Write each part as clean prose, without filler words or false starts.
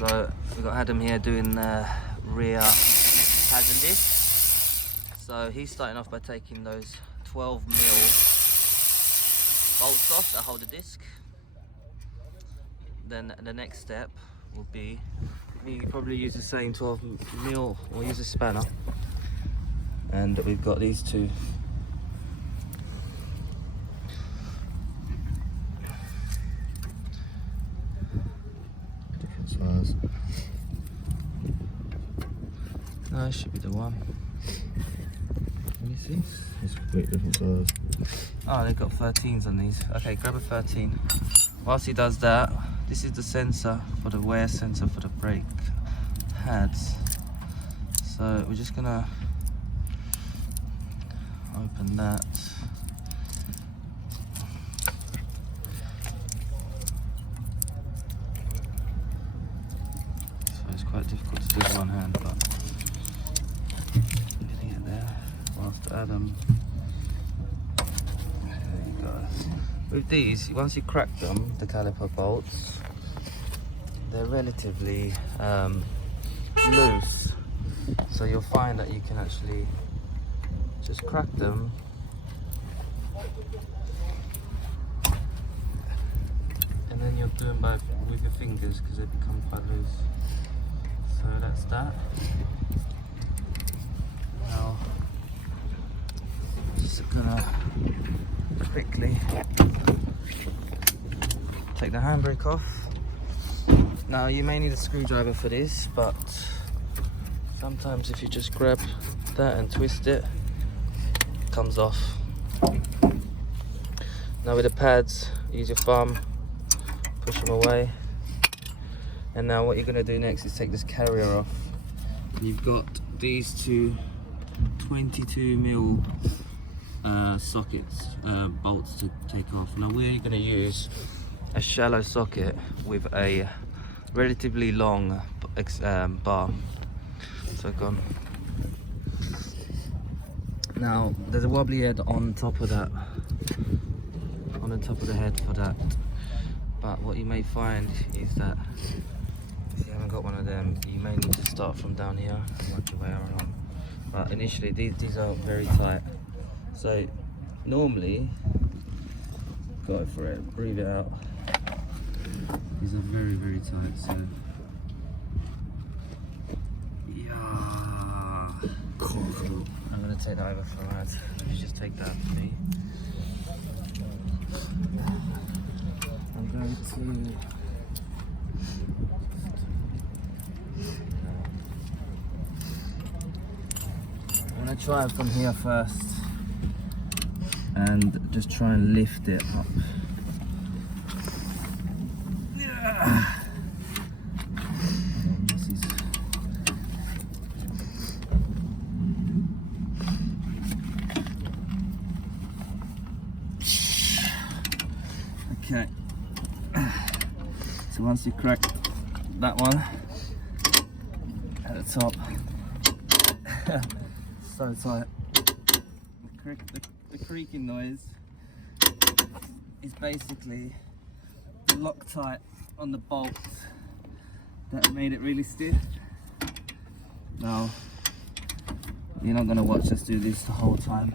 So we've got Adam here doing the rear pads and discs. So he's starting off by taking those 12mm bolts off that hold the disc. Then the next step will be, you probably use the same 12mm or use a spanner. And we've got these two. Different size. No, it should be the one. Let me see. It's a completely different size. Oh, they've got 13s on these. Okay, grab a 13. Whilst he does that, this is the sensor for the wear sensor for the brake pads. So we're just gonna open that. So it's quite difficult to do with one hand, but getting it there. Whilst Adam, there you go. With these, once you crack them, the caliper bolts, they're relatively loose. So you'll find that you can actually just crack them and then you'll do them both with your fingers because they become quite loose. So that's that. Now, just gonna quickly take the handbrake off. Now you may need a screwdriver for this, but sometimes if you just grab that and twist it, it comes off. Now with the pads, use your thumb, push them away. And now what you're going to do next is take this carrier off. You've got these two 22mm sockets, bolts to take off. Now we're going to use a shallow socket with a relatively long bar. So gone. Now there's a wobbly head on top of that, on the top of the head for that. But what you may find is that if you haven't got one of them, you may need to start from down here and work your way around. But initially these are very tight. So normally, go for it, breathe it out. These are very, very tight. So yeah, cool. I'm gonna take that over for a ride. You just take that for me. I'm going to. I'm gonna try it from here first, and just try and lift it up. Yeah. Okay, so once you crack that one at the top, so tight, the creaking noise is basically the Loctite on the bolts that made it really stiff. Now, you're not going to watch us do this the whole time.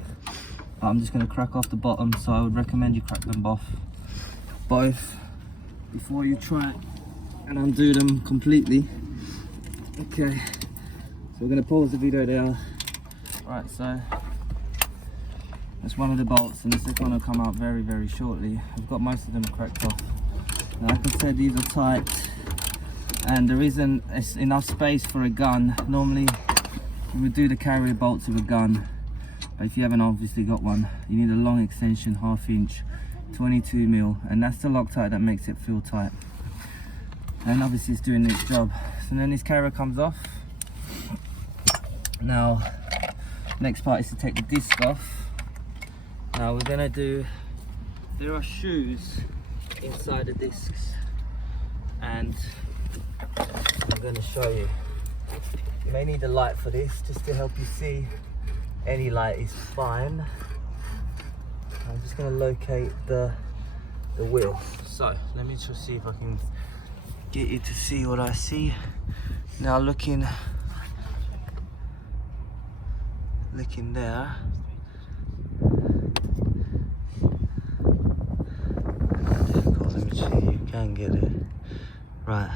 I'm just going to crack off the bottom, so I would recommend you crack them off both before you try and undo them completely. Okay, so we're going to pause the video there. Right, so that's one of the bolts, and the second one will come out very, very shortly. I've got most of them cracked off. Now, like I said, these are tight, and there isn't enough space for a gun. Normally, we would do the carrier bolts with a gun, but if you haven't obviously got one, you need a long extension, 1/2 inch, 22mm, and that's the Loctite that makes it feel tight. And obviously it's doing its job. So then this carrier comes off. Now, next part is to take the disc off. Now we're gonna do, there are shoes inside the discs, and I'm gonna show you. You may need a light for this, just to help you see. Any light is fine. I'm just going to locate the wheel. So let me just see if I can get you to see what I see. Now looking there. Difficult, let me see, you can get it. Right.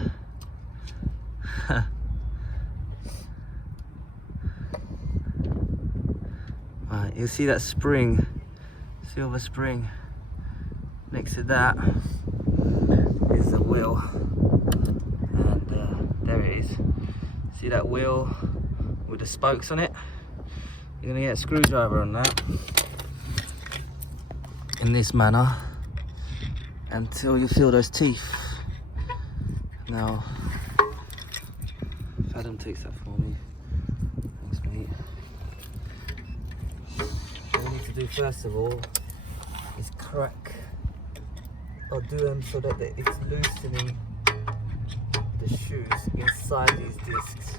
Right, you'll see that spring, silver spring. Next to that is the wheel, and there it is. See that wheel with the spokes on it? You're gonna get a screwdriver on that in this manner until you feel those teeth. Now, if Adam takes that for me, thanks mate. What we need to do first of all is crack, or do them so that it's loosening the shoes inside these discs.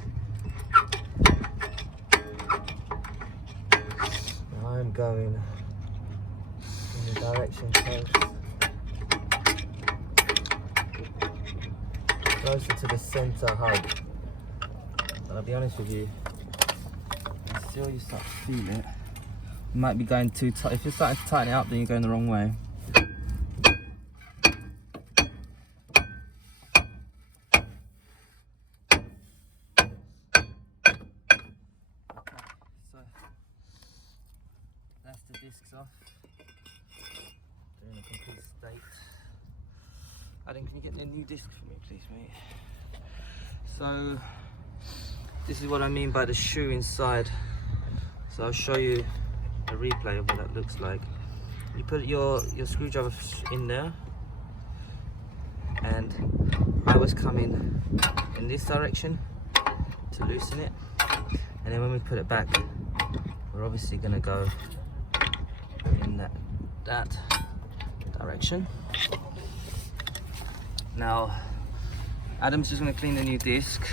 Now I'm going in the direction closer to the center hub. But I'll be honest with you, until you start to feel it, you might be going too tight. If you're starting to tighten it up, then you're going the wrong way. That's the discs off. They're in a complete state. Adam, can you get the new disc for me, please, mate? So, this is what I mean by the shoe inside. So I'll show you a replay of what that looks like. You put your screwdriver in there, and I was coming in this direction to loosen it, and then when we put it back, we're obviously going to go in that direction. Now Adam's just going to clean the new disc.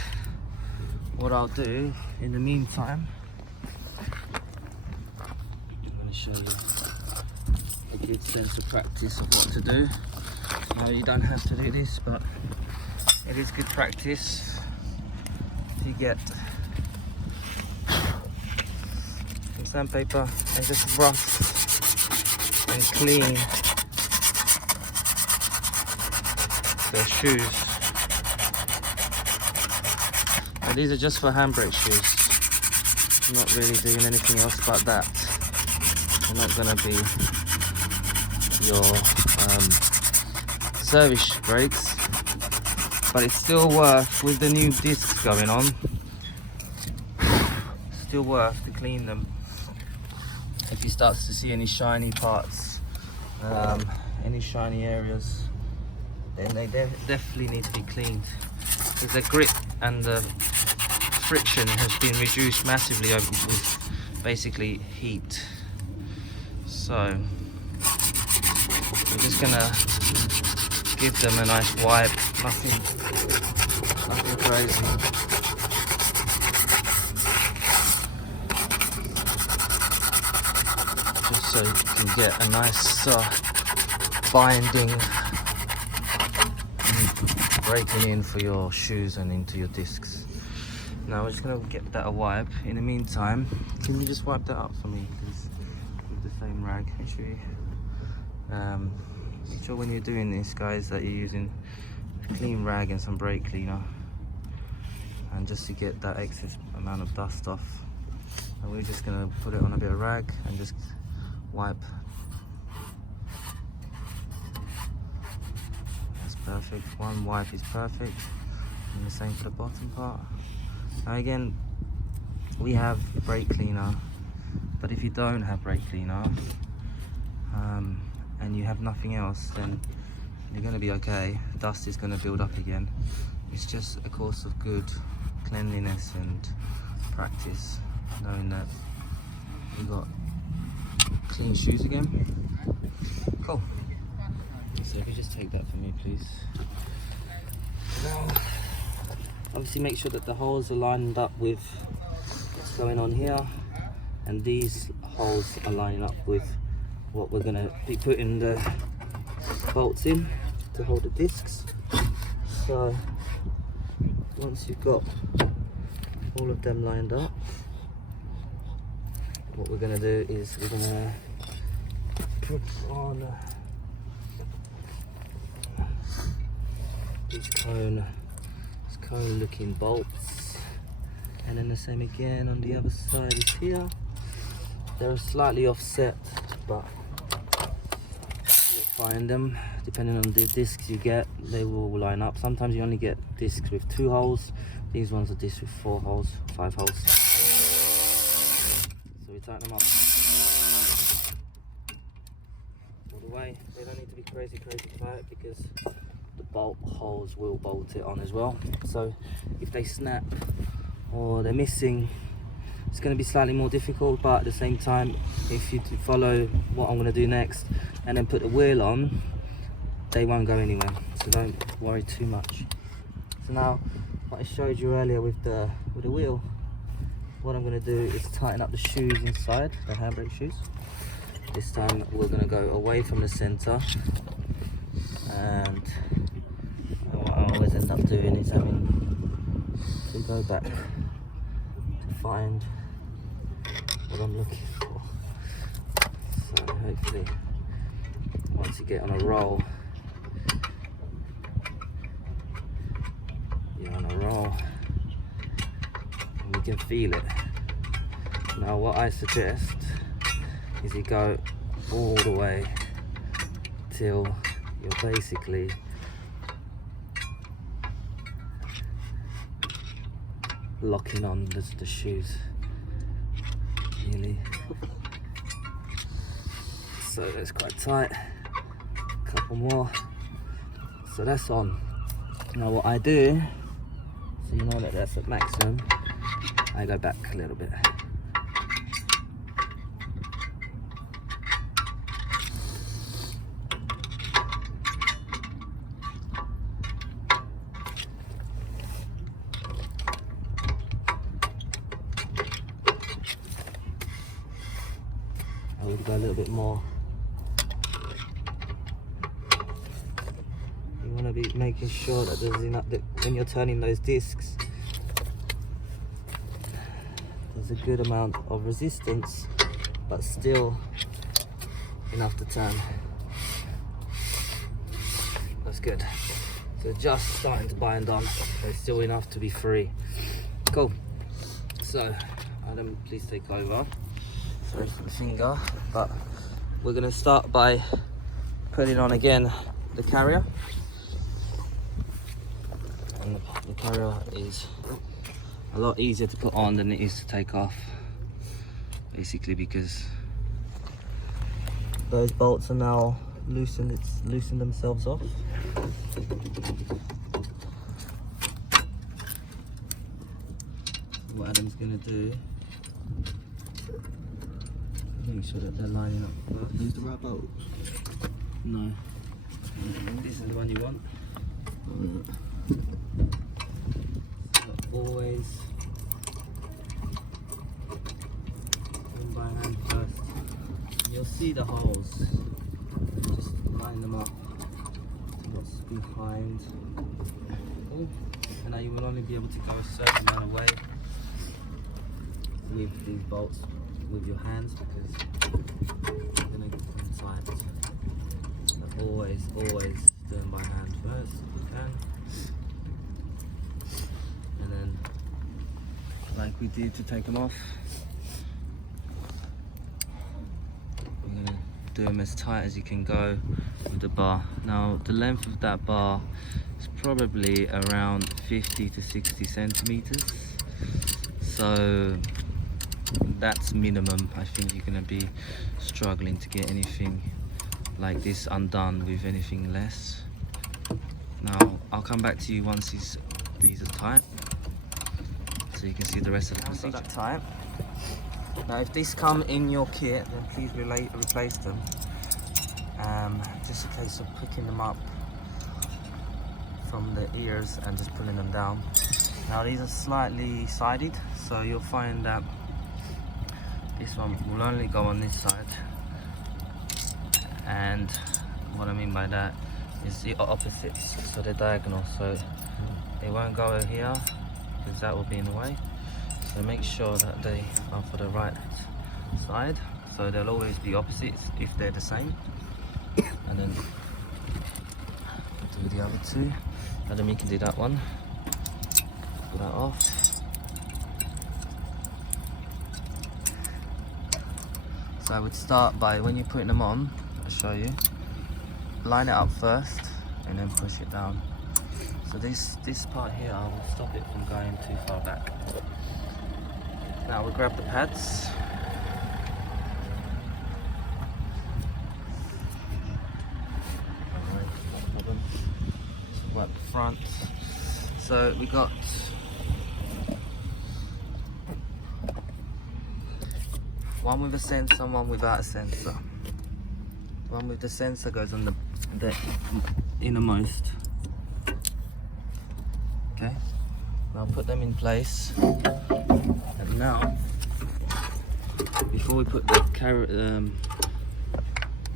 What I'll do in the meantime, I'm going to show you a good sense of practice of what to do. Now you don't have to do this, but it is good practice to get some sandpaper and just rough and clean the shoes. Now these are just for handbrake shoes. I'm not really doing anything else but that. They're not going to be your service brakes, but it's still worth, with the new discs going on, still worth to clean them. If you start to see any shiny parts, any shiny areas, then they definitely need to be cleaned, because the grip and the friction has been reduced massively with basically heat. So we're just gonna give them a nice wipe, nothing crazy. Just so you can get a nice binding and breaking in for your shoes and into your discs. Now we're just gonna get that a wipe. In the meantime, can you just wipe that up for me, please, with the same rag? Make sure when you're doing this, guys, that you're using a clean rag and some brake cleaner, and just to get that excess amount of dust off. And we're just gonna put it on a bit of rag and just wipe. That's perfect. One wipe is perfect, and the same for the bottom part. Now again, we have brake cleaner, but if you don't have brake cleaner and you have nothing else, then you're going to be okay. Dust is going to build up again. It's just a course of good cleanliness and practice, knowing that you've got clean shoes again. Cool. So if you just take that for me, please. Now, obviously make sure that the holes are lined up with what's going on here, and these holes are lining up with what we're going to be putting the bolts in to hold the discs. So once you've got all of them lined up, what we're going to do is we're going to put on these cone looking bolts, and then the same again on the other side is here. They're slightly offset, but you'll find them depending on the discs you get, they will line up. Sometimes you only get discs with 2 holes. These ones are discs with 4 holes, 5 holes. So we tighten them up all the way. They don't need to be crazy tight because the bolt holes will bolt it on as well. So if they snap or they're missing, it's going to be slightly more difficult, but at the same time, if you follow what I'm going to do next and then put the wheel on, they won't go anywhere, so don't worry too much. So now, what I showed you earlier with the wheel, what I'm going to do is tighten up the shoes inside, the handbrake shoes. This time we're going to go away from the center, and what I always end up doing is having to go back to find what I'm looking for. So hopefully once you get on a roll, you're on a roll and you can feel it. Now what I suggest is you go all the way till you're basically locking on the shoes, really. So that's quite tight. A couple more. So that's on. Now what I do, so you know that that's at maximum, I go back a little bit. I would go a little bit more. You want to be making sure that there's enough, that when you're turning those discs, there's a good amount of resistance, but still enough to turn. That's good. So just starting to bind on, there's still enough to be free. Cool. So, Adam, please take over. Sorry for the finger, but we're going to start by putting on again the carrier. And the carrier is a lot easier to put on than it is to take off, basically because those bolts are now loosened themselves off. What Adam's going to do, make sure that they're lining up first. Use the right bolt? No. This is the one you want. So always in by hand first. And you'll see the holes. Just line them up to what's behind. Cool. And now you will only be able to go a certain amount of way with these bolts with your hands because you're going to get inside. So always doing by hand first if you can. And then, like we did to take them off, we're going to do them as tight as you can go with the bar. Now the length of that bar is probably around 50 to 60 centimeters. So that's minimum. I think you're going to be struggling to get anything like this undone with anything less. Now I'll come back to you once these are tight, so you can see the rest of the procedure. That tight. Now if these come in your kit, then please replace them. Just a case of picking them up from the ears and just pulling them down. Now these are slightly sided, so you'll find that this one will only go on this side, and what I mean by that is the opposites, so they're diagonal. So it won't go here because that will be in the way. So make sure that they are for the right side. So they'll always be opposites if they're the same. And then do the other two. And then we can do that one. Pull that off. So I would start by, when you're putting them on, I'll show you. Line it up first and then push it down. So this part here will stop it from going too far back. Now we'll grab the pads. Work the front. So we got one with a sensor and one without a sensor. One with the sensor goes on the innermost. Okay, now put them in place. And now, before we put the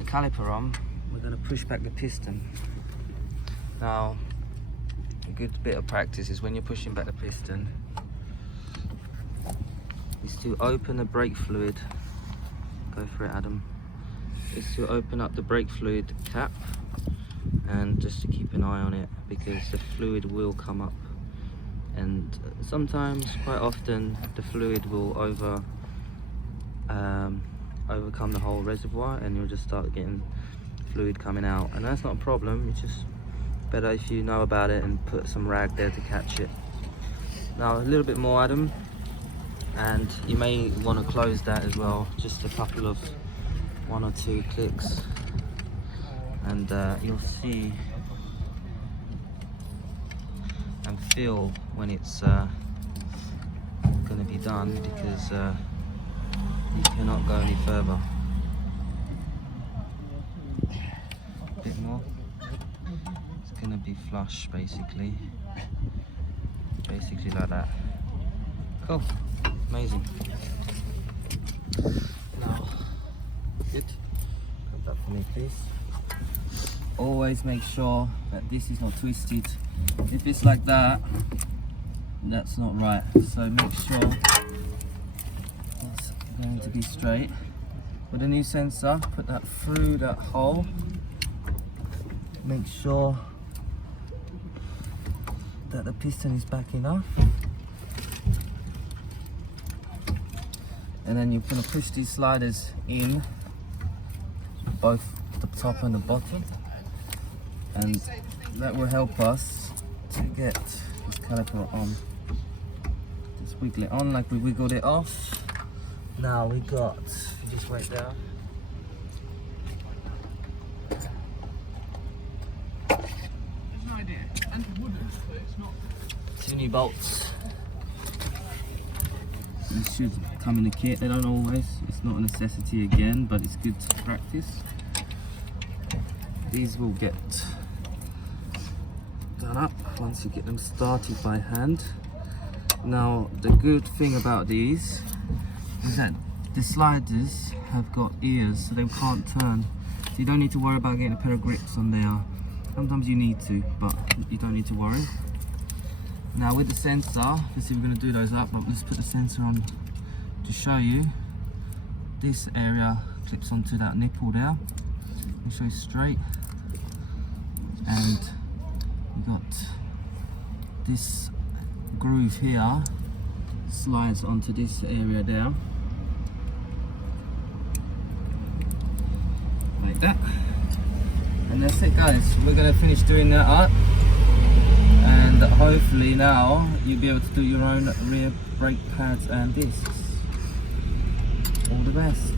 caliper on, we're going to push back the piston. Now, a good bit of practice is when you're pushing back the piston, is to open the brake fluid. Go for it, Adam. Is to open up the brake fluid cap and just to keep an eye on it, because the fluid will come up, and sometimes, quite often, the fluid will overcome the whole reservoir and you'll just start getting fluid coming out, and that's not a problem. It's just better if you know about it and put some rag there to catch it. Now a little bit more, Adam, and you may want to close that as well, just a couple of 1 or 2 clicks, and you'll see and feel when it's going to be done, because you cannot go any further. A bit more. It's going to be flush, basically like that. Cool, amazing. Now, good. Cut that for me, please. Always make sure that this is not twisted. If it's like that, that's not right. So make sure it's going to be straight. With a new sensor, put that through that hole. Make sure that the piston is back enough. And then you're going to push these sliders in, both the top and the bottom. And that will help us to get this caliper on. Just wiggle it on like we wiggled it off. Now we got, you just wait down. Two new bolts. These should come in the kit. They don't always. It's not a necessity again, but it's good to practice. These will get done up once you get them started by hand. Now the good thing about these is that the sliders have got ears, so they can't turn. So you don't need to worry about getting a pair of grips on there. Sometimes you need to, but you don't need to worry. Now with the sensor, let's see, we're going to do those up, but let's put the sensor on to show you. This area clips onto that nipple there. I'll show you straight. And we got this groove here, slides onto this area there. Like that. And that's it, guys. We're going to finish doing that up. And hopefully now you'll be able to do your own rear brake pads and discs. All the best.